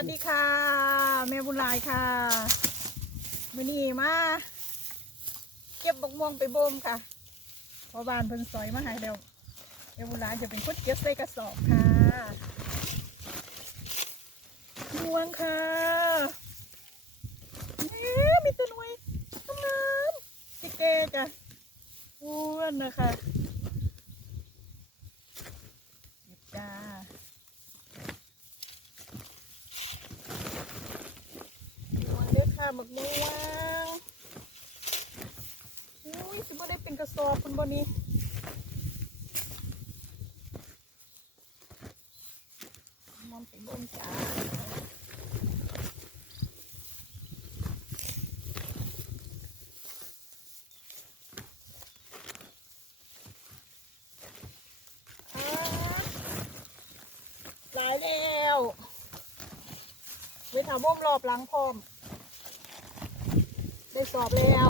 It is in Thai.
สวัสดีค่ะแม่บุญลายค่ะมื้อนี้มาเก็บบกม่วงไปบ่มค่ะพราะบ้านเพิ่นซอยมาให้แล้วแม่บุญลายจะเป็นคนเก็บใส่กระสอบค่ะม่วงค่ะเอ๊ะมีตัวหน่วยงามๆสิเกจ้ะอ้วนนะคะเก็บจ้า ม่วงเด้อค่ะ หมึกม่วงอุ้ยสิบ่ได้เป็นกระสอบคุณบนี้มอมไปบ่มจ้าหลายแล้วไว้ทำบ่มรอบหลังพร้อม ได้สอบแล้ว